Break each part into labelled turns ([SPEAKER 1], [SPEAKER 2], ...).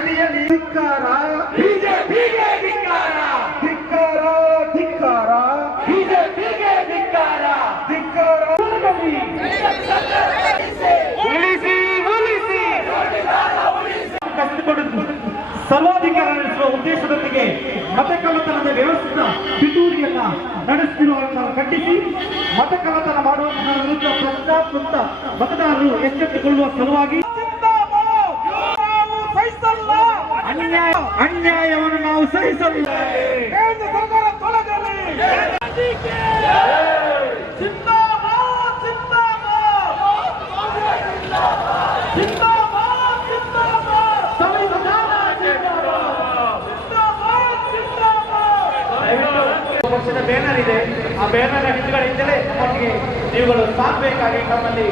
[SPEAKER 1] ಧಿಕ್ಕಾರ. ಬಿಜೆಪಿಗೆ ಧಿಕ್ಕಾರ. ಧಿಕ್ಕಾರ ಧಿಕ್ಕಾರ. ಬಿಜೆಪಿಗೆ ಧಿಕ್ಕಾರ. ಧಿಕ್ಕಾರ. ಉಳಿಸಿ ಉಳಿಸಿ.
[SPEAKER 2] ಕಷ್ಟಪಡುವುದು ಸರ್ವಾಧಿಕಾರ ನಡೆಸುವ ಉದ್ದೇಶದೊಂದಿಗೆ ಮತ ಕಳ್ಳತನದ ವ್ಯವಸ್ಥಿತ ಪಿತೂರಿಯನ್ನ ನಡೆಸುತ್ತಿರುವುದನ್ನು ಖಂಡಿಸಿ ಮತ ಕಳ್ಳತನ ಮಾಡುವಂತಹ ವಿರುದ್ಧ ಪ್ರಜ್ಞಾತ್ಮಕ ಮತದಾರರು ಎಚ್ಚೆತ್ತುಕೊಳ್ಳುವ ಸಲುವಾಗಿ ಅನ್ಯಾಯವನ್ನು ನಾವು ಸಹಿಸಲಿಲ್ಲ. ಬ್ಯಾನರ್ ಇದೆ. ಆ ಬ್ಯಾನರ್ ಹಿಂದ್ಗಡೆ ಇದ್ದರೆ ನಮಗೆ ನೀವುಗಳು ಸಾಕ್ಬೇಕಾಗಿ ನಮ್ಮಲ್ಲಿ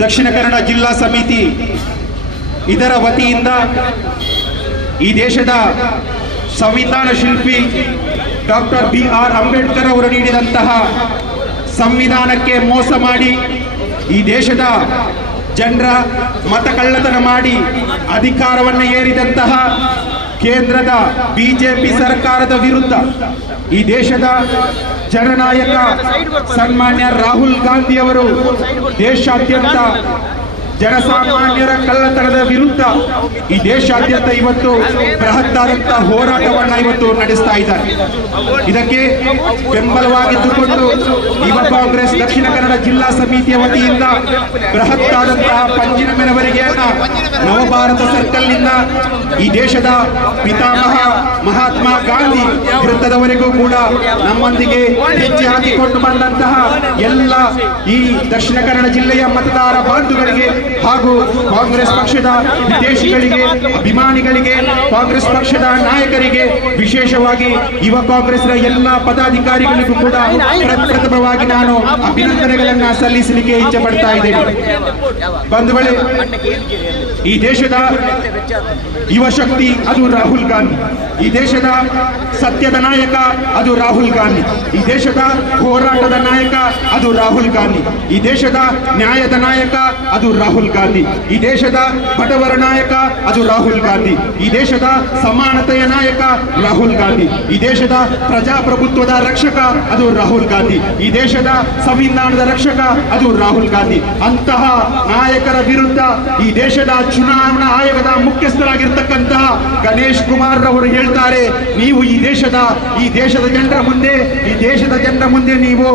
[SPEAKER 3] ದಕ್ಷಿಣ ಕನ್ನಡ ಜಿಲ್ಲಾ ಸಮಿತಿ ಇದರ ವತಿಯಿಂದ ಈ ದೇಶದ ಸಂವಿಧಾನ ಶಿಲ್ಪಿ ಡಾಕ್ಟರ್ ಬಿ ಆರ್ ಅಂಬೇಡ್ಕರ್ ಅವರು ನೀಡಿದಂತಹ ಸಂವಿಧಾನಕ್ಕೆ ಮೋಸ ಮಾಡಿ ಈ ದೇಶದ ಜನರ ಮತ ಕಳ್ಳತನ ಮಾಡಿ ಅಧಿಕಾರವನ್ನು ಏರಿದಂತಹ ಕೇಂದ್ರದ ಬಿಜೆಪಿ ಸರ್ಕಾರದ ವಿರುದ್ಧ ಈ ದೇಶದ ಜನನಾಯಕ ಸನ್ಮಾನ್ಯ ರಾಹುಲ್ ಗಾಂಧಿ ಅವರು ದೇಶಾದ್ಯಂತ ಜನಸಾಮಾನ್ಯರ ಕಳ್ಳತನದ ವಿರುದ್ಧ ಈ ದೇಶಾದ್ಯಂತ ಇವತ್ತು ಬೃಹತ್ತಾದಂತಹ ಹೋರಾಟವನ್ನ ಇವತ್ತು ನಡೆಸ್ತಾ ಇದ್ದಾರೆ. ಇದಕ್ಕೆ ಬೆಂಬಲವಾಗಿದ್ದುಕೊಂಡು ಯುವ ಕಾಂಗ್ರೆಸ್ ದಕ್ಷಿಣ ಕನ್ನಡ ಜಿಲ್ಲಾ ಸಮಿತಿಯ ವತಿಯಿಂದ ಬೃಹತ್ತಾದಂತಹ ಪಂಜಿನ ಮೆರವಣಿಗೆಯನ್ನ ನವಭಾರತ ಸರ್ಕಲ್ನಿಂದ ಈ ದೇಶದ ಪಿತಾಮಹ ಮಹಾತ್ಮ ಗಾಂಧಿ ವೃತ್ತದವರೆಗೂ ಕೂಡ ನಮ್ಮೊಂದಿಗೆ ಹೆಜ್ಜೆ ಹಾಕಿಕೊಂಡು ಬಂದಂತಹ ಎಲ್ಲ ಈ ದಕ್ಷಿಣ ಕನ್ನಡ ಜಿಲ್ಲೆಯ ಮತದಾರ ಬಾಂಧುಗಳಿಗೆ ಹಾಗೂ ಕಾಂಗ್ರೆಸ್ ಪಕ್ಷದ ವಿದೇಶಿಗಳಿಗೆ, ಅಭಿಮಾನಿಗಳಿಗೆ, ಕಾಂಗ್ರೆಸ್ ಪಕ್ಷದ ನಾಯಕರಿಗೆ ವಿಶೇಷವಾಗಿ ಯುವ ಕಾಂಗ್ರೆಸ್ನ ಎಲ್ಲ ಪದಾಧಿಕಾರಿಗಳಿಗೂ ಕೂಡ ಪ್ರಥಮವಾಗಿ ನಾನು ಅಭಿನಂದನೆಗಳನ್ನ ಸಲ್ಲಿಸಲಿಕ್ಕೆ ಇಚ್ಛೆ ಪಡ್ತಾ ಇದ್ದೇನೆ. ಬಂಧುಗಳೇ, ಈ ದೇಶದ ಯುವ ಶಕ್ತಿ ಅದು ರಾಹುಲ್ ಗಾಂಧಿ. ಈ ದೇಶದ ಸತ್ಯದ ನಾಯಕ ಅದು ರಾಹುಲ್ ಗಾಂಧಿ. ಈ ದೇಶದ ಹೋರಾಟದ ನಾಯಕ ಅದು ರಾಹುಲ್ ಗಾಂಧಿ. ಈ ದೇಶದ ನ್ಯಾಯದ ನಾಯಕ ಅದು ರಾಹುಲ್ ಗಾಂಧಿ. ಈ ದೇಶದ ಬಡವರ ನಾಯಕ ಅದು ರಾಹುಲ್ ಗಾಂಧಿ. ಈ ದೇಶದ ಸಮಾನತೆಯ ನಾಯಕ ರಾಹುಲ್ ಗಾಂಧಿ. ಈ ದೇಶದ ಪ್ರಜಾಪ್ರಭುತ್ವದ ರಕ್ಷಕ ಅದು ರಾಹುಲ್ ಗಾಂಧಿ. ಈ ದೇಶದ ಸಂವಿಧಾನದ ರಕ್ಷಕ ಅದು ರಾಹುಲ್ ಗಾಂಧಿ. ಅಂತಹ ನಾಯಕರ ವಿರುದ್ಧ ಈ ದೇಶದ ಚುನಾವಣಾ ಆಯೋಗದ ಮುಖ್ಯಸ್ಥರಾಗಿರ್ತಕ್ಕಂತಹ ಗಣೇಶ್ ಕುಮಾರ್ ಅವರು ಹೇಳ್ತಾರೆ, ನೀವು ಈ ದೇಶದ ಈ ದೇಶದ ಜನರ ಮುಂದೆ, ಈ ದೇಶದ ಜನರ ಮುಂದೆ ನೀವು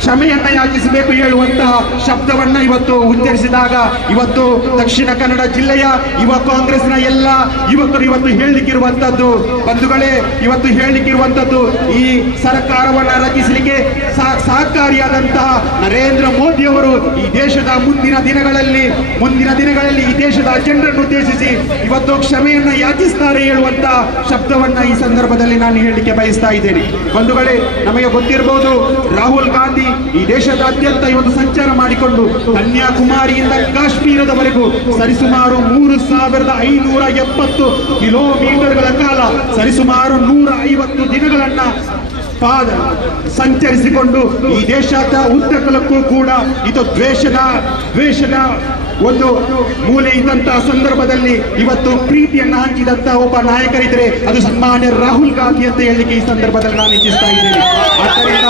[SPEAKER 3] ಕ್ಷಮೆಯನ್ನ ಯಾಚಿಸಬೇಕು ಹೇಳುವಂತಹ ಶಬ್ದವನ್ನ ಇವತ್ತು ಉಚ್ಚರಿಸಿದಾಗ, ಇವತ್ತು ದಕ್ಷಿಣ ಕನ್ನಡ ಜಿಲ್ಲೆಯ ಯುವ ಕಾಂಗ್ರೆಸ್ನ ಎಲ್ಲ ಯುವಕರು ಇವತ್ತು ಹೇಳಲಿಕ್ಕಿರುವಂತದ್ದು ಬಂಧುಗಳೇ, ಇವತ್ತು ಹೇಳಲಿಕ್ಕಿರುವಂತದ್ದು ಈ ಸರ್ಕಾರವನ್ನ ರಚಿಸಲಿಕ್ಕೆ ಸಹಕಾರಿಯಾದಂತಹ ನರೇಂದ್ರ ಮೋದಿ ಅವರು ಈ ದೇಶದ ಮುಂದಿನ ದಿನಗಳಲ್ಲಿ ಮುಂದಿನ ದಿನಗಳಲ್ಲಿ ಈ ದೇಶದ ಅಜೆಂಡನ್ನು ಉದ್ದೇಶಿಸಿ ಇವತ್ತು ಕ್ಷಮೆಯನ್ನು ಯಾಚಿಸ್ತಾರೆ ಹೇಳುವಂತ ಶಬ್ದವನ್ನ ಈ ಸಂದರ್ಭದಲ್ಲಿ ನಾನು ಹೇಳಲಿಕ್ಕೆ ಬಯಸ್ತಾ ಇದ್ದೇನೆ. ಬಂಧುಗಳೇ, ನಮಗೆ ಗೊತ್ತಿರಬಹುದು ರಾಹುಲ್ ಗಾಂಧಿ ಈ ದೇಶದಾದ್ಯಂತ ಇವತ್ತು ಸಂಚಾರ ಮಾಡಿಕೊಂಡು ಕನ್ಯಾಕುಮಾರಿಯಿಂದ ಕಾಶ್ಮೀರದವರೆಗೂ ಸರಿಸುಮಾರು ಮೂರು ಸಾವಿರದ ಐನೂರ ಎಪ್ಪತ್ತು ಕಿಲೋಮೀಟರ್ಗಳ ಕಾಲ ಸರಿಸುಮಾರು ನೂರ ಐವತ್ತು ದಿನಗಳನ್ನ ಪಾದ ಸಂಚರಿಸಿಕೊಂಡು ಈ ದೇಶದ ಉದ್ದಕಲಕ್ಕೂ ಕೂಡ ಇದು ದ್ವೇಷದ ದ್ವೇಷದ ಒಂದು ಮೂಲೆ ಇದ್ದಂತಹ ಸಂದರ್ಭದಲ್ಲಿ ಇವತ್ತು ಪ್ರೀತಿಯನ್ನ ಹಂಚಿದಂತಹ ಒಬ್ಬ ನಾಯಕರಿದ್ರೆ ಅದು ಸನ್ಮಾನ್ಯ ರಾಹುಲ್ ಗಾಂಧಿ ಅಂತ ಹೇಳಲಿಕ್ಕೆ ಈ ಸಂದರ್ಭದಲ್ಲಿ ನಾನು ಇಚ್ಛಿಸ್ತಾ ಇದ್ದೇನೆ. ಆದ್ದರಿಂದ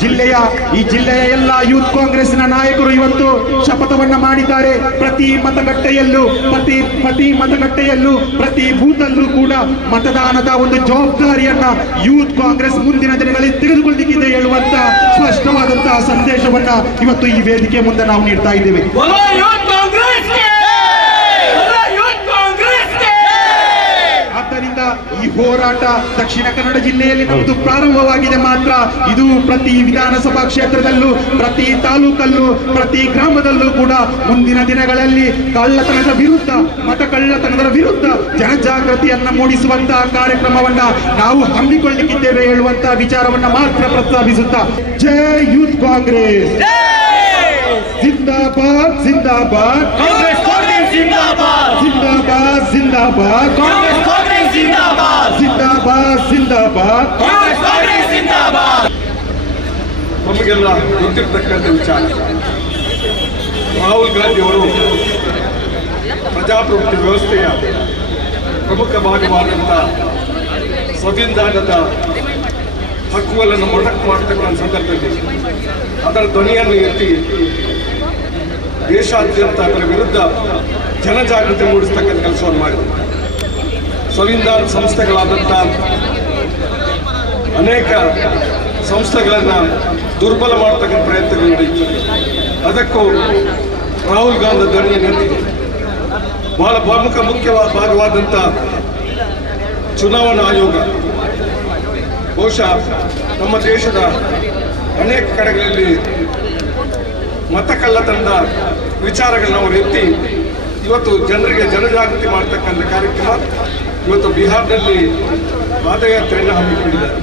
[SPEAKER 3] ಜಿಲ್ಲೆಯ, ಈ ಜಿಲ್ಲೆಯ ಎಲ್ಲ ಯೂತ್ ಕಾಂಗ್ರೆಸ್ನ ನಾಯಕರು ಇವತ್ತು ಶಪಥವನ್ನ ಮಾಡಿದ್ದಾರೆ. ಪ್ರತಿ ಮತಗಟ್ಟೆಯಲ್ಲೂ, ಪ್ರತಿ ಪ್ರತಿ ಮತಗಟ್ಟೆಯಲ್ಲೂ, ಪ್ರತಿ ಬೂತಲ್ಲೂ ಕೂಡ ಮತದಾನದ ಒಂದು ಜವಾಬ್ದಾರಿಯನ್ನ ಯೂತ್ ಕಾಂಗ್ರೆಸ್ ಮುಂದಿನ ದಿನಗಳಲ್ಲಿ ತೆಗೆದುಕೊಳ್ಳಲಿಕ್ಕಿದೆ ಹೇಳುವಂತ ಸ್ಪಷ್ಟವಾದಂತಹ ಸಂದೇಶವನ್ನ ಇವತ್ತು ಈ ವೇದಿಕೆ ಮುಂದೆ ನಾವು ನೀಡ್ತಾ ಇದ್ದೇವೆ. ಈ ಹೋರಾಟ ದಕ್ಷಿಣ ಕನ್ನಡ ಜಿಲ್ಲೆಯಲ್ಲಿ ನಮ್ಮದು ಪ್ರಾರಂಭವಾಗಿದೆ ಮಾತ್ರ. ಇದು ಪ್ರತಿ ವಿಧಾನಸಭಾ ಕ್ಷೇತ್ರದಲ್ಲೂ ಪ್ರತಿ ತಾಲೂಕಲ್ಲೂ ಪ್ರತಿ ಗ್ರಾಮದಲ್ಲೂ ಕೂಡ ಮುಂದಿನ ದಿನಗಳಲ್ಲಿ ಕಳ್ಳತನದ ವಿರುದ್ಧ ಮತ ಕಳ್ಳತನದ ವಿರುದ್ಧ ಜನಜಾಗೃತಿಯನ್ನ ಮೂಡಿಸುವಂತಹ ಕಾರ್ಯಕ್ರಮವನ್ನ ನಾವು ಹಮ್ಮಿಕೊಳ್ಳಿಕ್ಕಿದ್ದೇವೆ ಹೇಳುವಂತಹ ವಿಚಾರವನ್ನ ಮಾತ್ರ ಪ್ರಸ್ತಾಪಿಸುತ್ತಾ. ಜೈ ಯೂತ್ ಕಾಂಗ್ರೆಸ್. ಜಿಂದಾಬಾದ್ ಜಿಂದಾಬಾದ್.
[SPEAKER 1] ಕಾಂಗ್ರೆಸ್
[SPEAKER 3] ಜಿಂದಾಬಾದ್! ಜಿಂದಾಬಾದ್
[SPEAKER 1] ಜಿಂದಾಬಾದ್. ಕಾಂಗ್ರೆಸ್
[SPEAKER 3] ಜಿಂದಾಬಾದ್ ಜಿಂದಾಬಾದ್
[SPEAKER 1] ಜಿಂದಾಬಾದ್ ಕಾಂಗ್ರೆಸ್ ಜಿಂದಾಬಾದ್
[SPEAKER 4] ನಮಗೆಲ್ಲ ಗೊತ್ತಿರ್ತಕ್ಕಂಥ ವಿಚಾರ. ರಾಹುಲ್ ಗಾಂಧಿ ಅವರು ಪ್ರಜಾಪ್ರಭುತ್ವ ವ್ಯವಸ್ಥೆಯ ಪ್ರಮುಖ ಭಾಗವಾದಂಥ ಸಂವಿಧಾನದ ಹಕ್ಕುಗಳನ್ನು ಮೊಟಕು ಮಾಡತಕ್ಕಂಥ ಸಂದರ್ಭದಲ್ಲಿ ಅದರ ಧ್ವನಿಯನ್ನು ಎತ್ತಿ ದೇಶಾದ್ಯಂತ ಅದರ ವಿರುದ್ಧ ಜನಜಾಗೃತಿ ಮೂಡಿಸ್ತಕ್ಕಂಥ ಕೆಲಸವನ್ನು ಮಾಡಿದರು. ಸಂವಿಧಾನ ಸಂಸ್ಥೆಗಳಾದಂಥ ಅನೇಕ ಸಂಸ್ಥೆಗಳನ್ನು ದುರ್ಬಲ ಮಾಡ್ತಕ್ಕಂಥ ಪ್ರಯತ್ನಗಳು ನಡೆಯಿತು ಅದಕ್ಕೂ ರಾಹುಲ್ ಗಾಂಧಿ ಧ್ವನಿಯ ನಿಂತಿದೆ ಬಹಳ ಪ್ರಮುಖ ಮುಖ್ಯವಾದ ಭಾಗವಾದಂಥ ಚುನಾವಣಾ ಆಯೋಗ. ಬಹುಶಃ ನಮ್ಮ ದೇಶದ ಅನೇಕ ಕಡೆಗಳಲ್ಲಿ ಮತಕಳ್ಳತನದ ವಿಚಾರಗಳನ್ನ ಅವರು ಎತ್ತಿ ಇವತ್ತು ಜನರಿಗೆ ಜನಜಾಗೃತಿ ಮಾಡ್ತಕ್ಕಂಥ ಕಾರ್ಯಕ್ರಮ ಇವತ್ತು ಬಿಹಾರದಲ್ಲಿ ಪಾದಯಾತ್ರೆಯನ್ನು ಹಮ್ಮಿಕೊಂಡಿದ್ದಾರೆ.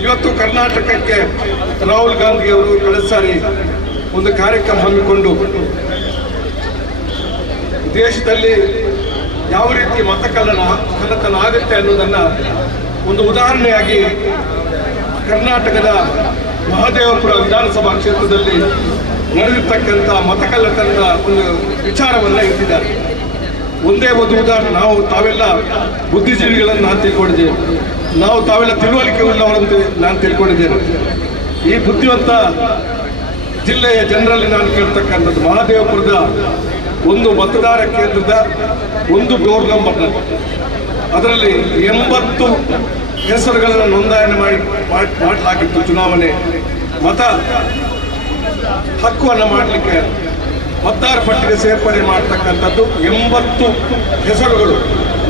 [SPEAKER 4] ಇವತ್ತು ಕರ್ನಾಟಕಕ್ಕೆ ರಾಹುಲ್ ಗಾಂಧಿ ಅವರು ಕಳೆದ ಸಾರಿ ಒಂದು ಕಾರ್ಯಕ್ರಮ ಹಮ್ಮಿಕೊಂಡು ದೇಶದಲ್ಲಿ ಯಾವ ರೀತಿ ಮತಕಲ್ಲನ ಕಳ್ಳತನ ಆಗುತ್ತೆ ಅನ್ನೋದನ್ನ ಒಂದು ಉದಾಹರಣೆಯಾಗಿ ಕರ್ನಾಟಕದ ಮಹದೇವಪುರ ವಿಧಾನಸಭಾ ಕ್ಷೇತ್ರದಲ್ಲಿ ನಡೆದಿರ್ತಕ್ಕಂಥ ಮತಕಳ್ಳತನದ ಒಂದು ವಿಚಾರವನ್ನ ಇಟ್ಟಿದ್ದಾರೆ ಒಂದೇ ಒಂದು ಉದಾಹರಣೆ. ನಾವು ತಾವೆಲ್ಲ ಬುದ್ಧಿಜೀವಿಗಳನ್ನು ನಾನು ತಿಳ್ಕೊಂಡಿದ್ದೇವೆ. ನಾವು ತಾವೆಲ್ಲ ತಿಳುವಳಿಕೆ ಉಳ್ಳವರಂತೆ ನಾನು ತಿಳ್ಕೊಂಡಿದ್ದೇನೆ. ಈ ಬುದ್ಧಿವಂತ ಜಿಲ್ಲೆಯ ಜನರಲ್ಲಿ ನಾನು ಕೇಳ್ತಕ್ಕಂಥದ್ದು ಮಹಾದೇವಪುರದ ಒಂದು ಮತದಾರ ಕೇಂದ್ರದ ಒಂದು ಡೋರ್ ನಂಬರ್ನ ಅದರಲ್ಲಿ ಎಂಬತ್ತು ಹೆಸರುಗಳನ್ನು ನೋಂದಾಯಣೆ ಮಾಡಿ, ಮಾಡ್- ಮಾಡಲಾಗಿತ್ತು ಚುನಾವಣೆ. ಮತ ಹಕ್ಕುವನ್ನು ಮಾಡಲಿಕ್ಕೆ ಮತದಾರ ಪಟ್ಟಿಗೆ ಸೇರ್ಪಡೆ ಮಾಡ್ತಕ್ಕಂಥದ್ದು ಎಂಬತ್ತು ಹೆಸರುಗಳು.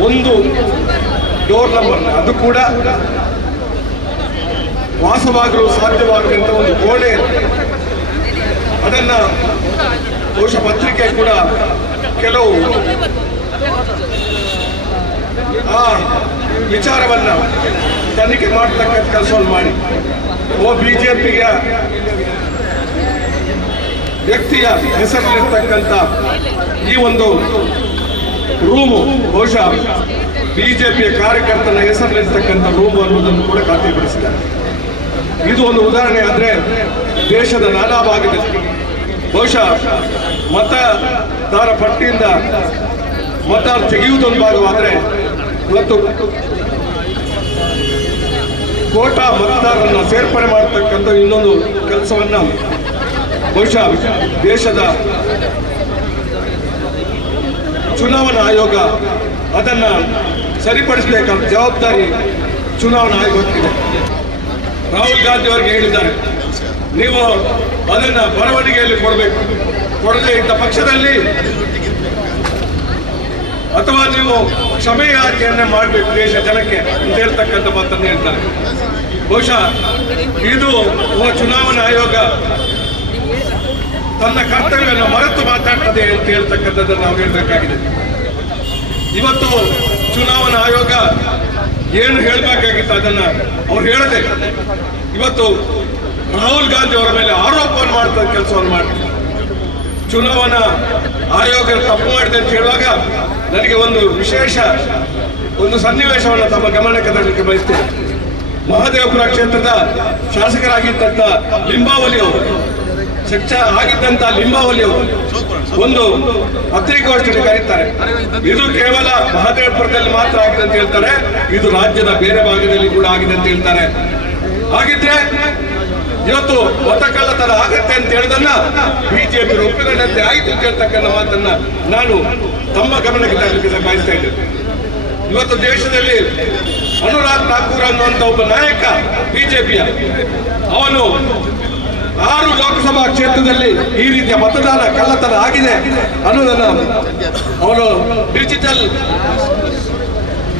[SPEAKER 4] ಒಂದು ಡೋರ್ ನಂಬರ್ ಅದು ಕೂಡ ವಾಸವಾಗಲು ಸಾಧ್ಯವಾಗುವಂತ ಒಂದು ಇರುತ್ತೆ. ಅದನ್ನ ಬಹುಶಃ ಪತ್ರಿಕೆ ಕೂಡ ಕೆಲವು, ಆ, ವಿಚಾರವನ್ನ ತನಿಖೆ ಮಾಡ್ತಕ್ಕಂಥ ಕೆಲಸವನ್ನು ಮಾಡಿ. ಓ ಬಿಜೆಪಿಯ ವ್ಯಕ್ತಿಯ ಹೆಸರಲ್ಲಿರ್ತಕ್ಕಂಥ ಈ ಒಂದು ರೂಮು ಬಹುಶಃ ಬಿಜೆಪಿಯ ಕಾರ್ಯಕರ್ತನ ಹೆಸರಲ್ಲಿರ್ತಕ್ಕಂಥ ರೂಮು ಅನ್ನೋದನ್ನು ಕೂಡ ಖಾತ್ರಿಪಡಿಸಿದ್ದಾರೆ. ಇದು ಒಂದು ಉದಾಹರಣೆ ಆದರೆ ದೇಶದ ನಾನಾ ಭಾಗದಲ್ಲಿ ಬಹುಶಃ ಮತದಾರ ಪಟ್ಟಿಯಿಂದ ಮತ ತೆಗೆಯುವುದೊಂದು ಭಾಗವಾದರೆ ಇವತ್ತು ಕೋಟಾ ಮತದಾರರನ್ನು ಸೇರ್ಪಡೆ ಮಾಡತಕ್ಕಂಥ ಇನ್ನೊಂದು ಕೆಲಸವನ್ನ ಬಹುಶಃ ದೇಶದ ಚುನಾವಣಾ ಆಯೋಗ ಅದನ್ನ ಸರಿಪಡಿಸಬೇಕಾದ ಜವಾಬ್ದಾರಿ ಚುನಾವಣಾ ಆಯೋಗಕ್ಕಿದೆ. ರಾಹುಲ್ ಗಾಂಧಿ ಅವರಿಗೆ ಹೇಳಿದ್ದಾರೆ, ನೀವು ಅದನ್ನ ಬರವಣಿಗೆಯಲ್ಲಿ ಕೊಡಬೇಕು. ಕೊಡದೇ ಇದ್ದ ಪಕ್ಷದಲ್ಲಿ ಅಥವಾ ನೀವು ಕ್ಷಮೆಯಾಚೆಯನ್ನೇ ಮಾಡಬೇಕು ದೇಶ ಜನಕ್ಕೆ ಅಂತ ಹೇಳ್ತಕ್ಕಂಥ ಮಾತನ್ನು ಹೇಳ್ತಾರೆ. ಬಹುಶಃ ಇದು ಚುನಾವಣಾ ಆಯೋಗ ತನ್ನ ಕರ್ತವ್ಯವನ್ನು ಮರೆತು ಮಾತಾಡ್ತದೆ ಅಂತ ಹೇಳ್ತಕ್ಕಂಥದ್ದನ್ನು ನಾವು ಹೇಳಬೇಕಾಗಿದೆ. ಇವತ್ತು ಚುನಾವಣಾ ಆಯೋಗ ಏನು ಹೇಳಬೇಕಾಗಿತ್ತು ಅದನ್ನ ಅವ್ರು ಹೇಳದೆ. ಇವತ್ತು ರಾಹುಲ್ ಗಾಂಧಿ ಅವರ ಮೇಲೆ ಆರೋಪವನ್ನು ಮಾಡ್ತಾ ಕೆಲಸವನ್ನು ಮಾಡ್ತಾರೆ. ಚುನಾವಣಾ ಆಯೋಗ ತಪ್ಪು ಮಾಡಿದೆ ಅಂತ ಹೇಳುವಾಗ ನನಗೆ ಒಂದು ವಿಶೇಷ ಒಂದು ಸನ್ನಿವೇಶವನ್ನು ತಮ್ಮ ಗಮನಕ್ಕೆ ತರಲಿಕ್ಕೆ ಬಯಸ್ತೇನೆ. ಮಹಾದೇವಪುರ ಕ್ಷೇತ್ರದ ಶಾಸಕರಾಗಿದ್ದಂಥ ಲಿಂಬಾವಳಿ ಅವರು ಶಿಕ್ಷ ಆಗಿದ್ದಂತ ಅವರು ಒಂದು ಪತ್ರಿಕಾಗೋಷ್ಠಿಗೆ ಕರೀತಾರೆ. ಇದು ಕೇವಲ ಮಹದೇವಪುರದಲ್ಲಿ ಮಾತ್ರ ಆಗಿದೆ ಅಂತ ಹೇಳ್ತಾರೆ. ಇದು ರಾಜ್ಯದ ಬೇರೆ ಭಾಗದಲ್ಲಿ ಕೂಡ ಆಗಿದೆ ಅಂತ ಹೇಳ್ತಾರೆ. ಹಾಗಿದ್ರೆ ಇವತ್ತು ಮತಕಳ್ಳತನ ಆಗತ್ತೆ ಅಂತ ಹೇಳಿದನ್ನ ಬಿಜೆಪಿ ಒಪ್ಪಿಕೊಂಡಂತೆ ಆಯ್ತು ಅಂತ ಹೇಳ್ತಕ್ಕಂಥ ಮಾತನ್ನ ನಾನು ತಮ್ಮ ಗಮನಕ್ಕೆ ತರಲಿಕ್ಕೆ ಬಯಸ್ತಾ ಇದ್ದೇನೆ. ಇವತ್ತು ದೇಶದಲ್ಲಿ ಅನುರಾಗ್ ಠಾಕೂರ್ ಅನ್ನುವಂತ ಒಬ್ಬ ನಾಯಕ ಬಿಜೆಪಿಯ. ಅವನು ಆರು ಲೋಕಸಭಾ ಕ್ಷೇತ್ರದಲ್ಲಿ ಈ ರೀತಿಯ ಮತದಾನ ಕಳ್ಳತನ ಆಗಿದೆ ಅನ್ನೋದನ್ನ ಅವರು ಡಿಜಿಟಲ್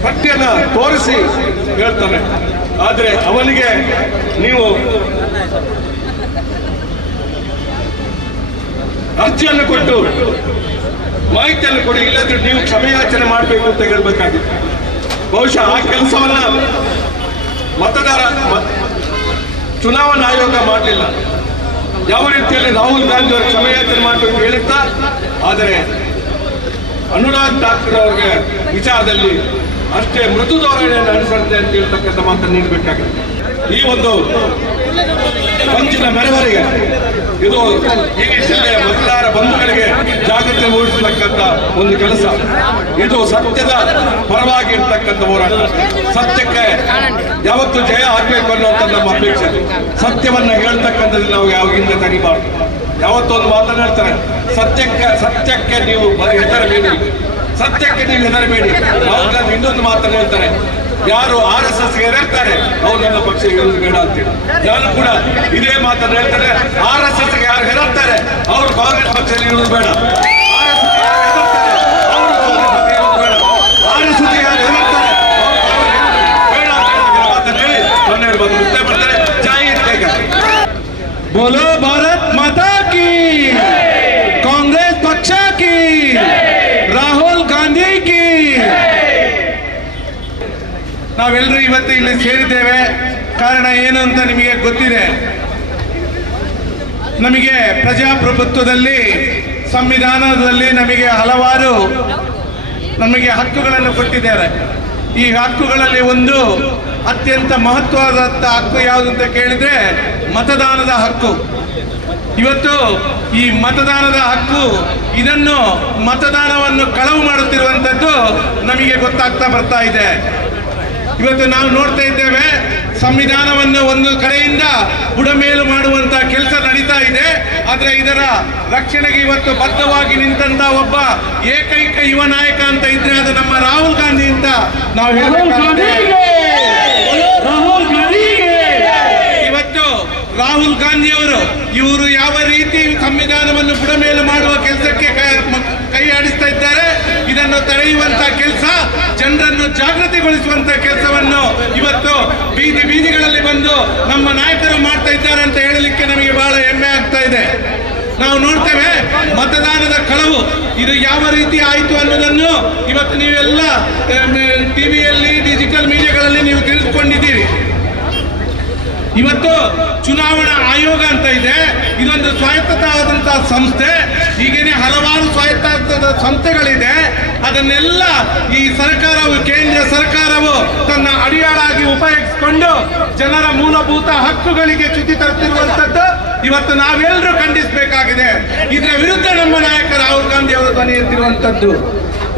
[SPEAKER 4] ಪಟ್ಟಿಯನ್ನ ತೋರಿಸಿ ಹೇಳ್ತಾನೆ. ಆದರೆ ಅವನಿಗೆ ನೀವು ಅರ್ಜಿಯನ್ನು ಕೊಟ್ಟು ಮಾಹಿತಿಯನ್ನು ಕೊಡಿ, ಇಲ್ಲದ್ರೆ ನೀವು ಕ್ಷಮೆಯಾಚನೆ ಮಾಡಬೇಕು ಅಂತ ಹೇಳ್ಬೇಕಾಗಿತ್ತು. ಬಹುಶಃ ಆ ಕೆಲಸವನ್ನ ಮತದಾರ ಚುನಾವಣಾ ಆಯೋಗ ಮಾಡಲಿಲ್ಲ. ಯಾವ ರೀತಿಯಲ್ಲಿ ರಾಹುಲ್ ಗಾಂಧಿ ಅವರು ಕ್ಷಮೆಯಾಚನೆ ಮಾಡಬೇಕು ಹೇಳುತ್ತಾ ಆದರೆ ಅನುರಾಗ್ ಠಾಕೂರ್ ಅವರಿಗೆ ವಿಚಾರದಲ್ಲಿ ಅಷ್ಟೇ ಮೃದು ಧೋರಣೆಯನ್ನು ಅನುಸರಿಸಿದೆ ಅಂತ ಹೇಳ್ತಕ್ಕಂಥ ಮಾತನ್ನು ನೀಡಬೇಕಾಗಿದೆ. ಈ ಒಂದು ಪಂಚಿನ ಮೆರವಣಿಗೆ ಇದು ಈ ಜಿಲ್ಲೆಯ ಮತದಾರ ಬಂಧುಗಳಿಗೆ ಜಾಗೃತಿ ಮೂಡಿಸತಕ್ಕಂಥ ಒಂದು ಕೆಲಸ. ಇದು ಸತ್ಯದ ಪರವಾಗಿ ಇರ್ತಕ್ಕಂಥ ಹೋರಾಟ. ಸತ್ಯಕ್ಕೆ ಯಾವತ್ತು ಜಯ ಆಗ್ಬೇಕು ಅನ್ನುವಂಥ ನಮ್ಮ ಅಪೇಕ್ಷೆ. ಸತ್ಯವನ್ನ ಹೇಳ್ತಕ್ಕಂಥದ್ದು ನಾವು ಯಾವಾಗಿಂದ ತಡಿಬಾರ್ದು ಯಾವತ್ತೊಂದು ಮಾತನಾಡ್ತಾರೆ ಸತ್ಯಕ್ಕೆ ಸತ್ಯಕ್ಕೆ ನೀವು ಹೆದರಬೇಡಿ. ಸತ್ಯಕ್ಕೆ ನೀವು ಹೆದರಬೇಡಿ. ಇನ್ನೊಂದು ಮಾತನ್ನು ಹೇಳ್ತಾರೆ ಯಾರು ಆರ್ ಎಸ್ ಎಸ್ ಹೇಳ್ತಾರೆ ಅವ್ರು ನನ್ನ ಪಕ್ಷ ಬೇಡ ಅಂತೇಳಿ ನಾನು ಕೂಡ ಇದೇ ಮಾತನ್ನು ಹೇಳ್ತಾರೆ ಆರ್ ಎಸ್ ಎಸ್ ಯಾರು ಹೇಳ್ತಾರೆ ಅವ್ರು ಕಾಂಗ್ರೆಸ್ ಪಕ್ಷದಲ್ಲಿ ಇರೋದು ಬೇಡ.
[SPEAKER 5] ನಾವೆಲ್ಲರೂ ಇವತ್ತು ಇಲ್ಲಿ ಸೇರಿದ್ದೇವೆ. ಕಾರಣ ಏನು ಅಂತ ನಿಮಗೆ ಗೊತ್ತಿದೆ. ನಮಗೆ ಪ್ರಜಾಪ್ರಭುತ್ವದಲ್ಲಿ, ಸಂವಿಧಾನದಲ್ಲಿ ನಮಗೆ ಹಲವಾರು ನಮಗೆ ಹಕ್ಕುಗಳನ್ನು ಕೊಟ್ಟಿದ್ದಾರೆ. ಈ ಹಕ್ಕುಗಳಲ್ಲಿ ಒಂದು ಅತ್ಯಂತ ಮಹತ್ವದ ಹಕ್ಕು ಯಾವುದು ಅಂತ ಕೇಳಿದ್ರೆ ಮತದಾನದ ಹಕ್ಕು. ಇವತ್ತು ಈ ಮತದಾನದ ಹಕ್ಕು, ಇದನ್ನು ಮತದಾನವನ್ನು ಕಳವು ಮಾಡುತ್ತಿರುವಂಥದ್ದು ನಮಗೆ ಗೊತ್ತಾಗ್ತಾ ಬರ್ತಾ ಇದೆ. ಇವತ್ತು ನಾವು ನೋಡ್ತಾ ಇದ್ದೇವೆ ಸಂವಿಧಾನವನ್ನು ಒಂದು ಕಡೆಯಿಂದ ಬುಡಮೇಲು ಮಾಡುವಂತ ಕೆಲಸ ನಡೀತಾ ಇದೆ. ಆದ್ರೆ ಇದರ ರಕ್ಷಣೆಗೆ ಇವತ್ತು ಬದ್ಧವಾಗಿ ನಿಂತಂತ ಒಬ್ಬ ಏಕೈಕ ಯುವ ನಾಯಕ ಅಂತ ಇದ್ರೆ ಅದು ನಮ್ಮ ರಾಹುಲ್ ಗಾಂಧಿ ಅಂತ ನಾವು ಹೇಳಬೇಕಾಗುತ್ತೆ ರಾಹುಲ್ ಗಾಂಧಿಗೆ ಇವತ್ತು ರಾಹುಲ್ ಗಾಂಧಿ ಅವರು ಇವರು ಯಾವ ರೀತಿ ಸಂವಿಧಾನವನ್ನು ಬುಡಮೇಲು ಮಾಡುವ ಕೆಲಸಕ್ಕೆ ಕೈ ಆಡಿಸ್ತಾ ಇದ್ದಾರೆ ಇದನ್ನು ತಡೆಯುವಂತ ಕೆಲಸ ಜನರನ್ನು ಜಾಗೃತಿಗೊಳಿಸುವಂತ ಕೆಲಸವನ್ನು ಇವತ್ತು ಬೀದಿ ಬೀದಿಗಳಲ್ಲಿ ಬಂದು ನಮ್ಮ ನಾಯಕರು ಮಾಡ್ತಾ ಇದ್ದಾರೆ ಅಂತ ಹೇಳಲಿಕ್ಕೆ ನಮಗೆ ಬಹಳ ಹೆಮ್ಮೆ ಆಗ್ತಾ ಇದೆ. ನಾವು ನೋಡ್ತೇವೆ ಮತದಾನದ ಕಳವು ಇದು ಯಾವ ರೀತಿ ಆಯಿತು ಅನ್ನೋದನ್ನು ಇವತ್ತು ನೀವೆಲ್ಲ ಟಿವಿಯಲ್ಲಿ ಡಿಜಿಟಲ್ ಮೀಡಿಯಾಗಳಲ್ಲಿ ನೀವು ತಿಳಿದುಕೊಂಡಿದ್ದೀರಿ. ಇವತ್ತು ಚುನಾವಣಾ ಆಯೋಗ ಅಂತ ಇದೆ. ಇದೊಂದು ಸ್ವಾಯತ್ತವಾದಂತಹ ಸಂಸ್ಥೆ. ಹೀಗೇನೆ ಹಲವಾರು ಸ್ವಾಯತ್ತ ಸಂಸ್ಥೆಗಳಿದೆ. ಅದನ್ನೆಲ್ಲ ಈ ಸರ್ಕಾರವು, ಕೇಂದ್ರ ಸರ್ಕಾರವು ತನ್ನ ಅಡಿಯಾಳಾಗಿ ಉಪಯೋಗಿಸಿಕೊಂಡು ಜನರ ಮೂಲಭೂತ ಹಕ್ಕುಗಳಿಗೆ ಚ್ಯುತಿ ತರುತ್ತಿರುವಂತದ್ದು ಇವತ್ತು ನಾವೆಲ್ಲರೂ ಖಂಡಿಸಬೇಕಾಗಿದೆ. ಇದರ ವಿರುದ್ಧ ನಮ್ಮ ನಾಯಕ ರಾಹುಲ್ ಗಾಂಧಿ ಅವರು ಧ್ವನಿ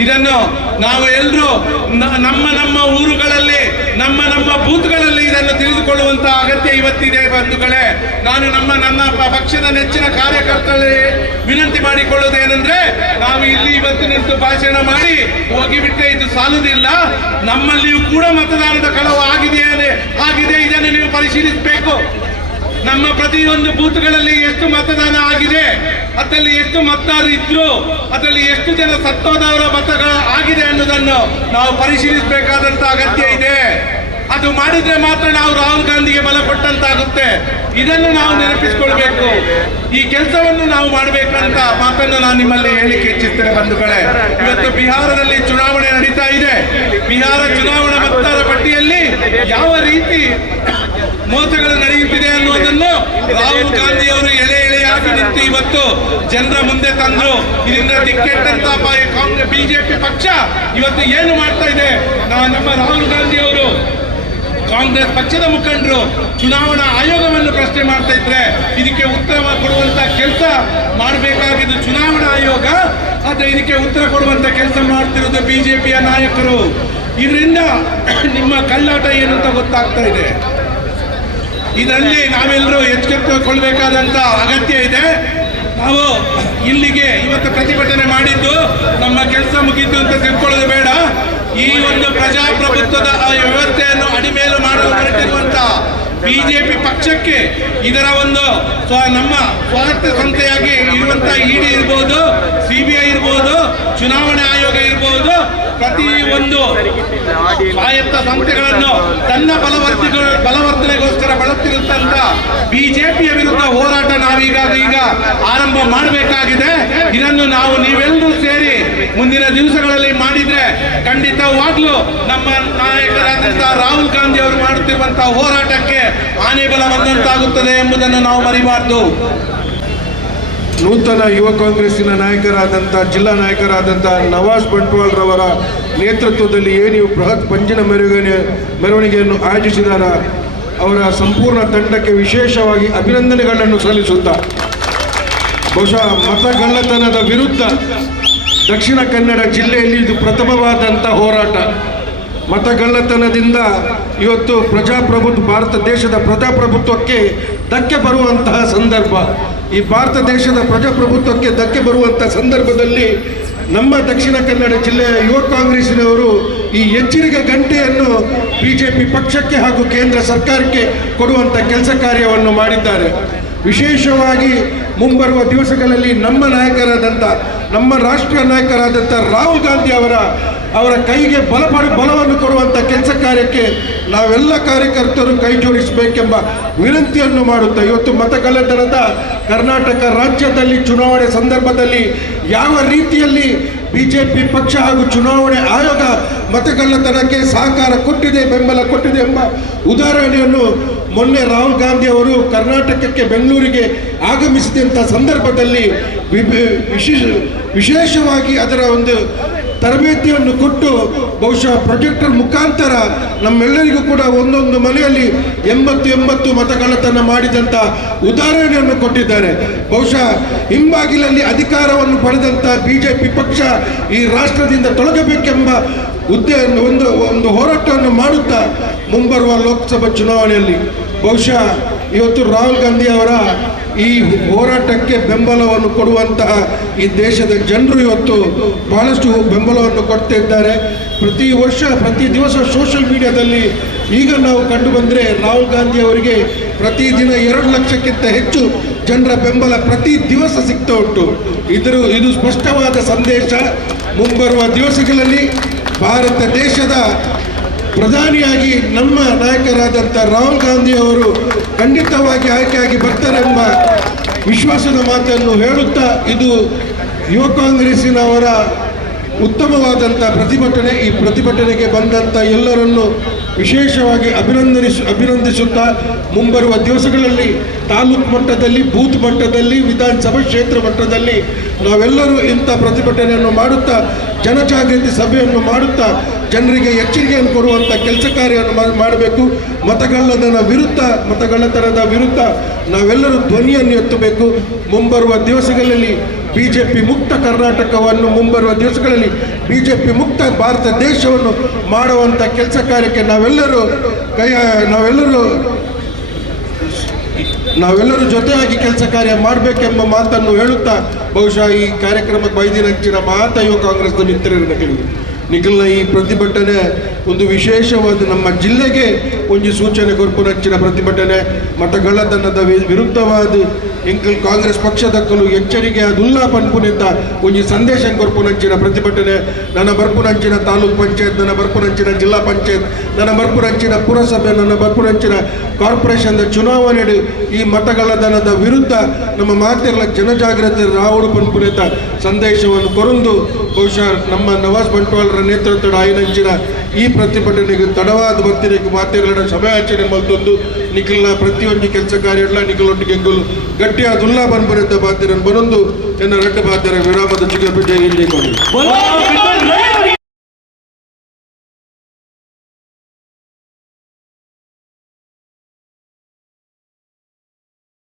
[SPEAKER 5] ಇದನ್ನು ನಾವು ಎಲ್ಲರೂ ನಮ್ಮ ನಮ್ಮ ಊರುಗಳಲ್ಲಿ, ನಮ್ಮ ನಮ್ಮ ಬೂತ್ಗಳಲ್ಲಿ ಇದನ್ನು ತಿಳಿದುಕೊಳ್ಳುವಂತಹ ಅಗತ್ಯ ಇವತ್ತಿದೆ ಬಂಧುಗಳೇ. ನಾನು ನಮ್ಮ ನನ್ನ ಪಕ್ಷದ ನೆಚ್ಚಿನ ಕಾರ್ಯಕರ್ತರಲ್ಲಿ ವಿನಂತಿ ಮಾಡಿಕೊಳ್ಳುವುದೇನೆಂದ್ರೆ ನಾವು ಇಲ್ಲಿ ಇವತ್ತು ನಿಂತು ಭಾಷಣ ಮಾಡಿ ಹೋಗಿಬಿಟ್ಟೆ ಇದು ಸಾಲುವುದಿಲ್ಲ ನಮ್ಮಲ್ಲಿಯೂ ಕೂಡ ಮತದಾನದ ಕಳವು ಆಗಿದೆಯೇ ಆಗಿದೆ. ಇದನ್ನು ನೀವು ಪರಿಶೀಲಿಸಬೇಕು. ನಮ್ಮ ಪ್ರತಿಯೊಂದು ಬೂತ್ಗಳಲ್ಲಿ ಎಷ್ಟು ಮತದಾನ ಆಗಿದೆ, ಅದರಲ್ಲಿ ಎಷ್ಟು ಮತದಾರರು ಇದ್ರು, ಅದರಲ್ಲಿ ಎಷ್ಟು ಜನ ಸತ್ತೋದವರ ಮತಗಳು ಆಗಿದೆ ಅನ್ನೋದನ್ನು ನಾವು ಪರಿಶೀಲಿಸಬೇಕಾದಂತ ಅಗತ್ಯ ಇದೆ. ಅದು ಮಾಡಿದ್ರೆ ಮಾತ್ರ ನಾವು ರಾಹುಲ್ ಗಾಂಧಿಗೆ ಬಲ ಕೊಟ್ಟಂತಾಗುತ್ತೆ. ಇದನ್ನು ನಾವು ನೆನಪಿಸಿಕೊಳ್ಬೇಕು. ಈ ಕೆಲಸವನ್ನು ನಾವು ಮಾಡಬೇಕಂತ ಮಾತನ್ನು ನಾನು ನಿಮ್ಮಲ್ಲಿ ಹೇಳಿಕೆ ಇಚ್ಛಿಸ್ತೇನೆ ಬಂಧುಗಳೇ. ಇವತ್ತು ಬಿಹಾರದಲ್ಲಿ ಚುನಾವಣೆ ನಡೀತಾ ಇದೆ. ಬಿಹಾರ ಚುನಾವಣಾ ಮತದಾರ ಪಟ್ಟಿಯಲ್ಲಿ ಯಾವ ರೀತಿ ಮೋಸಗಳು ನಡೆಯುತ್ತಿದೆ ಅನ್ನುವುದನ್ನು ರಾಹುಲ್ ಗಾಂಧಿ ಅವರು ಎಳೆ ಎಳೆಯಾಗಿ ನಿಂತು ಇವತ್ತು ಜನರ ಮುಂದೆ ತಂದ್ರು. ಇದರಿಂದ ದಿಕ್ಕೆಟ್ಟಂತ ಕಾಂಗ್ರೆಸ್ ಬಿಜೆಪಿ ಪಕ್ಷ ಇವತ್ತು ಏನು ಮಾಡ್ತಾ ಇದೆ? ನಮ್ಮ ರಾಹುಲ್ ಗಾಂಧಿ ಅವರು ಕಾಂಗ್ರೆಸ್ ಪಕ್ಷದ ಮುಖಂಡರು ಚುನಾವಣಾ ಆಯೋಗವನ್ನು ಪ್ರಶ್ನೆ ಮಾಡ್ತಾ ಇದ್ರೆ ಇದಕ್ಕೆ ಉತ್ತರ ಕೊಡುವಂತ ಕೆಲಸ ಮಾಡಬೇಕಾಗಿದ್ದು ಚುನಾವಣಾ ಆಯೋಗ. ಆದ್ರೆ ಇದಕ್ಕೆ ಉತ್ತರ ಕೊಡುವಂತ ಕೆಲಸ ಮಾಡ್ತಿರೋದು ಬಿಜೆಪಿಯ ನಾಯಕರು. ಇದರಿಂದ ನಿಮ್ಮ ಕಳ್ಳಾಟ ಏನು ಅಂತ ಗೊತ್ತಾಗ್ತಾ ಇದೆ? ಇದರಲ್ಲಿ ನಾವೆಲ್ಲರೂ ಎಚ್ಚೆತ್ತುಕೊಳ್ಬೇಕಾದಂತ ಅಗತ್ಯ ಇದೆ. ನಾವು ಇಲ್ಲಿಗೆ ಇವತ್ತು ಪ್ರತಿಭಟನೆ ಮಾಡಿದ್ದು, ನಮ್ಮ ಕೆಲಸ ಮುಗಿತು ಅಂತ ತಿಳ್ಕೊಳ್ಳೋದು ಬೇಡ. ಈ ಒಂದು ಪ್ರಜಾಪ್ರಭುತ್ವದ ವ್ಯವಸ್ಥೆಯನ್ನು ಅಡಿಮೇಲು ಮಾಡಲು ಹೊರಟಿರುವಂತ ಬಿಜೆಪಿ ಪಕ್ಷಕ್ಕೆ ಇದರ ಒಂದು ನಮ್ಮ ಸ್ವಾರ್ಥ ಸಂಸ್ಥೆಯಾಗಿ ಇರುವಂತಹ ಇಡಿ ಇರ್ಬೋದು ಸಿಬಿಐ ಇರ್ಬೋದು, ಚುನಾವಣಾ ಆಯೋಗ ಇರ್ಬೋದು ಪ್ರತಿ ಒಂದು ಸ್ವಾಯತ್ತ ಸಂಸ್ಥೆಗಳನ್ನು ತನ್ನ ಬಲವರ್ತಿಗಳು ಬಲವರ್ತನೆಗೋಸ್ಕರ ಬಳಸ್ತಿರುತ್ತಂತ ಬಿಜೆಪಿಯ ವಿರುದ್ಧ ಹೋರಾಟ ನಾವೀಗ ಈಗ ಆರಂಭ ಮಾಡಬೇಕಾಗಿದೆ. ಇದನ್ನು ನಾವು ನೀವೆಲ್ಲರೂ ಸೇರಿ ಮುಂದಿನ ದಿವಸಗಳಲ್ಲಿ ಮಾಡಿದ್ರೆ ಖಂಡಿತವಾಗ್ಲೂ ನಮ್ಮ ನಾಯಕರಾದಂತಹ ರಾಹುಲ್ ಗಾಂಧಿ ಅವರು ಮಾಡುತ್ತಿರುವಂತಹ ಹೋರಾಟಕ್ಕೆ ಆನೆ ಬಲ ಬಂದಂತಾಗುತ್ತದೆ ಎಂಬುದನ್ನು ನಾವು ಮರಿಬಾರ್ದು.
[SPEAKER 6] ನೂತನ ಯುವ ಕಾಂಗ್ರೆಸ್ಸಿನ ನಾಯಕರಾದಂಥ ಜಿಲ್ಲಾ ನಾಯಕರಾದಂಥ ನವಾಜ್ ಬಂಟ್ವಾಳ್ರವರ ನೇತೃತ್ವದಲ್ಲಿ ಏನು ಬೃಹತ್ ಪಂಜಿನ ಮೆರವಣಿಗೆ ಮೆರವಣಿಗೆಯನ್ನು ಆಯೋಜಿಸಿದಾರ. ಅವರ ಸಂಪೂರ್ಣ ತಂಡಕ್ಕೆ ವಿಶೇಷವಾಗಿ ಅಭಿನಂದನೆಗಳನ್ನು ಸಲ್ಲಿಸುತ್ತಾ. ಬಹುಶಃ ಮತಗಳ್ಳತನದ ವಿರುದ್ಧ ದಕ್ಷಿಣ ಕನ್ನಡ ಜಿಲ್ಲೆಯಲ್ಲಿ ಇದು ಪ್ರಥಮವಾದಂಥ ಹೋರಾಟ. ಮತಗಳ್ಳತನದಿಂದ ಇವತ್ತು ಪ್ರಜಾಪ್ರಭುತ್ವ, ಭಾರತ ದೇಶದ ಪ್ರಜಾಪ್ರಭುತ್ವಕ್ಕೆ ಧಕ್ಕೆ ಬರುವಂತಹ ಸಂದರ್ಭ. ಈ ಭಾರತ ದೇಶದ ಪ್ರಜಾಪ್ರಭುತ್ವಕ್ಕೆ ಧಕ್ಕೆ ಬರುವಂಥ ಸಂದರ್ಭದಲ್ಲಿ ನಮ್ಮ ದಕ್ಷಿಣ ಕನ್ನಡ ಜಿಲ್ಲೆಯ ಯುವ ಕಾಂಗ್ರೆಸ್ಸಿನವರು ಈ ಎಚ್ಚರಿಕೆ ಗಂಟೆಯನ್ನು ಬಿ ಜೆ ಪಿ ಪಕ್ಷಕ್ಕೆ ಹಾಗೂ ಕೇಂದ್ರ ಸರ್ಕಾರಕ್ಕೆ ಕೊಡುವಂಥ ಕೆಲಸ ಕಾರ್ಯವನ್ನು ಮಾಡಿದ್ದಾರೆ. ವಿಶೇಷವಾಗಿ ಮುಂಬರುವ ದಿವಸಗಳಲ್ಲಿ ನಮ್ಮ ನಾಯಕರಾದಂಥ ನಮ್ಮ ರಾಷ್ಟ್ರೀಯ ನಾಯಕರಾದಂಥ ರಾಹುಲ್ ಗಾಂಧಿ ಅವರ ಅವರ ಕೈಗೆ ಬಲಪಡ ಬಲವನ್ನು ಕೊಡುವಂಥ ಕೆಲಸ ಕಾರ್ಯಕ್ಕೆ ನಾವೆಲ್ಲ ಕಾರ್ಯಕರ್ತರು ಕೈ ಜೋಡಿಸಬೇಕೆಂಬ ವಿನಂತಿಯನ್ನು ಮಾಡುತ್ತಾ, ಇವತ್ತು ಮತಗಳ್ಳತನದ ಕರ್ನಾಟಕ ರಾಜ್ಯದಲ್ಲಿ ಚುನಾವಣೆ ಸಂದರ್ಭದಲ್ಲಿ ಯಾವ ರೀತಿಯಲ್ಲಿ ಬಿ ಜೆ ಪಿ ಪಕ್ಷ ಹಾಗೂ ಚುನಾವಣೆ ಆಯೋಗ ಮತಗಳ್ಳತನಕ್ಕೆ ಸಹಕಾರ ಕೊಟ್ಟಿದೆ, ಬೆಂಬಲ ಕೊಟ್ಟಿದೆ ಎಂಬ ಉದಾಹರಣೆಯನ್ನು ಮೊನ್ನೆ ರಾಹುಲ್ ಗಾಂಧಿ ಅವರು ಕರ್ನಾಟಕಕ್ಕೆ ಬೆಂಗಳೂರಿಗೆ ಆಗಮಿಸಿದಂಥ ಸಂದರ್ಭದಲ್ಲಿ ವಿಶೇಷವಾಗಿ ಅದರ ಒಂದು ತರಬೇತಿಯನ್ನು ಕೊಟ್ಟು ಬಹುಶಃ ಪ್ರೊಜೆಕ್ಟರ್ ಮುಖಾಂತರ ನಮ್ಮೆಲ್ಲರಿಗೂ ಕೂಡ ಒಂದೊಂದು ಮನೆಯಲ್ಲಿ ಎಂಬತ್ತು ಎಂಬತ್ತು ಮತಗಳತನ ಮಾಡಿದಂಥ ಉದಾಹರಣೆಯನ್ನು ಕೊಟ್ಟಿದ್ದಾರೆ. ಬಹುಶಃ ಹಿಂಬಾಗಿಲಲ್ಲಿ ಅಧಿಕಾರವನ್ನು ಪಡೆದಂಥ ಬಿ ಜೆ ಪಿ ಪಕ್ಷ ಈ ರಾಷ್ಟ್ರದಿಂದ ತೊಲಗಬೇಕೆಂಬ ಉದ್ದೇ ಒಂದು ಒಂದು ಹೋರಾಟವನ್ನು ಮಾಡುತ್ತಾ ಮುಂಬರುವ ಲೋಕಸಭಾ ಚುನಾವಣೆಯಲ್ಲಿ. ಬಹುಶಃ ಇವತ್ತು ರಾಹುಲ್ ಗಾಂಧಿ ಅವರ ಈ ಹೋರಾಟಕ್ಕೆ ಬೆಂಬಲವನ್ನು ಕೊಡುವಂತಹ ಈ ದೇಶದ ಜನರು ಇವತ್ತು ಬಹಳಷ್ಟು ಬೆಂಬಲವನ್ನು ಕೊಡ್ತಾ ಇದ್ದಾರೆ. ಪ್ರತಿ ವರ್ಷ, ಪ್ರತಿ ದಿವಸ ಸೋಷಿಯಲ್ ಮೀಡಿಯಾದಲ್ಲಿ ಈಗ ನಾವು ಕಂಡು ಬಂದರೆ ರಾಹುಲ್ ಗಾಂಧಿ ಅವರಿಗೆ ಪ್ರತಿದಿನ ಎರಡು ಲಕ್ಷಕ್ಕಿಂತ ಹೆಚ್ಚು ಜನರ ಬೆಂಬಲ ಪ್ರತಿ ದಿವಸ ಸಿಗ್ತಾ ಉಂಟು. ಇದರ ಇದು ಸ್ಪಷ್ಟವಾದ ಸಂದೇಶ. ಮುಂಬರುವ ದಿವಸಗಳಲ್ಲಿ ಭಾರತ ದೇಶದ ಪ್ರಧಾನಿಯಾಗಿ ನಮ್ಮ ನಾಯಕರಾದಂಥ ರಾಹುಲ್ ಗಾಂಧಿ ಅವರು ಖಂಡಿತವಾಗಿ ಆಯ್ಕೆಯಾಗಿ ಬರ್ತಾರೆಂಬ ವಿಶ್ವಾಸದ ಮಾತನ್ನು ಹೇಳುತ್ತಾ ಇದು ಯುವ ಕಾಂಗ್ರೆಸ್ಸಿನವರ ಉತ್ತಮವಾದಂಥ ಪ್ರತಿಭಟನೆ, ಈ ಪ್ರತಿಭಟನೆಗೆ ಬಂದಂಥ ಎಲ್ಲರನ್ನು ವಿಶೇಷವಾಗಿ ಅಭಿನಂದಿಸ ಅಭಿನಂದಿಸುತ್ತಾ ಮುಂಬರುವ ದಿವಸಗಳಲ್ಲಿ ತಾಲೂಕು ಮಟ್ಟದಲ್ಲಿ, ಬೂತ್ ಮಟ್ಟದಲ್ಲಿ, ವಿಧಾನಸಭಾ ಕ್ಷೇತ್ರ ಮಟ್ಟದಲ್ಲಿ ನಾವೆಲ್ಲರೂ ಇಂಥ ಪ್ರತಿಭಟನೆಯನ್ನು ಮಾಡುತ್ತಾ ಜನಜಾಗೃತಿ ಸಭೆಯನ್ನು ಮಾಡುತ್ತಾ ಜನರಿಗೆ ಎಚ್ಚರಿಕೆಯನ್ನು ಕೊಡುವಂಥ ಕೆಲಸ ಕಾರ್ಯವನ್ನು ಮಾಡಬೇಕು. ಮತಗಳ್ಳತನ ವಿರುದ್ಧ, ಮತಗಳ್ಳತನದ ವಿರುದ್ಧ ನಾವೆಲ್ಲರೂ ಧ್ವನಿಯನ್ನು ಎತ್ತಬೇಕು. ಮುಂಬರುವ ದಿವಸಗಳಲ್ಲಿ ಬಿ ಜೆ ಪಿ ಮುಕ್ತ ಕರ್ನಾಟಕವನ್ನು ಮುಂಬರುವ ದಿವಸಗಳಲ್ಲಿ ಬಿ ಜೆ ಪಿ ಮುಕ್ತ ಭಾರತ ದೇಶವನ್ನು ಮಾಡುವಂಥ ಕೆಲಸ ಕಾರ್ಯಕ್ಕೆ ನಾವೆಲ್ಲರೂ ಕೈ, ನಾವೆಲ್ಲರೂ ನಾವೆಲ್ಲರೂ ಜೊತೆಯಾಗಿ ಕೆಲಸ ಕಾರ್ಯ ಮಾಡಬೇಕೆಂಬ ಮಾತನ್ನು ಹೇಳುತ್ತಾ ಬಹುಶಃ ಈ ಕಾರ್ಯಕ್ರಮಕ್ಕೆ ಬೈದಿನಂಚಿನ ಯುವ ಕಾಂಗ್ರೆಸ್ನ ಕೇಳಿದೆ ನಿಖಿಲ್ನ ಈ ಪ್ರತಿಭಟನೆ ಒಂದು ವಿಶೇಷವಾದ ನಮ್ಮ ಜಿಲ್ಲೆಗೆ ಒಂದು ಸೂಚನೆ ಕೊರ್ಪುನಂಚಿನ ಪ್ರತಿಭಟನೆ, ಮತಗಳ್ಳತನದ ವಿರುದ್ಧವಾದ ಎಂಕಲ್ ಕಾಂಗ್ರೆಸ್ ಪಕ್ಷದಕ್ಕಲು ಎಚ್ಚರಿಕೆ ಅದುಲ್ಲಾ ಪನ್ಪುನಿಂದ. ಒಂದು ಸಂದೇಶ ಕೊರ್ಪುನಂಚಿನ ಪ್ರತಿಭಟನೆ. ನನ್ನ ಬರ್ಪುನಂಚಿನ ತಾಲೂಕ್ ಪಂಚಾಯತ್, ನನ್ನ ಬರ್ಪುನಂಚಿನ ಜಿಲ್ಲಾ ಪಂಚಾಯತ್, ನನ್ನ ಬರ್ಪುನಂಚಿನ ಪುರಸಭೆ, ನನ್ನ ಬರ್ಪುನಂಚಿನ ಕಾರ್ಪೊರೇಷನ್ ಚುನಾವಣೆ ಈ ಮತಗಳದನದ ವಿರುದ್ಧ ನಮ್ಮ ಮಾತೆಲ್ಲ ಜನಜಾಗೃತಿ ರಾವುಡು ಪನ್ಪುನಿಂದ ಸಂದೇಶವನ್ನು ಕೊರಂದು ಬಹುಶಃ ನಮ್ಮ ನವಾಜ್ ಬಂಟ್ವಾಳರ ನೇತೃತ್ವದ ಐನಂಚಿನ ಈ ಪ್ರತಿಭಟನೆಗೆ ತಡವಾದ ಭಕ್ತಿನಿಗೆ ಮಾತೆಗಳ ಸಮಯಾಚರಣೆ ಮಲ್ತೊಂದು. ನಿಖಿಲ್ನ ಪ್ರತಿಯೊಂದು ಕೆಲಸ ಕಾರ್ಯಡ್ಲಾ ನಿಖಲೊಂಟಿಗೆ ಗಟ್ಟಿಯ ದುಲ್ಲಾ ಬನ್ ಬರೆತ ಬಾಧ್ಯರನ್ನು ಬರೊಂದು ಎನ್ನ ರಟ್ಟ ಬಾಧ್ಯರ ವಿರಾಮದ ಚಿಕ್ಕ ಜೈ ಇಲ್ಲಿ ಕೊಡಿ.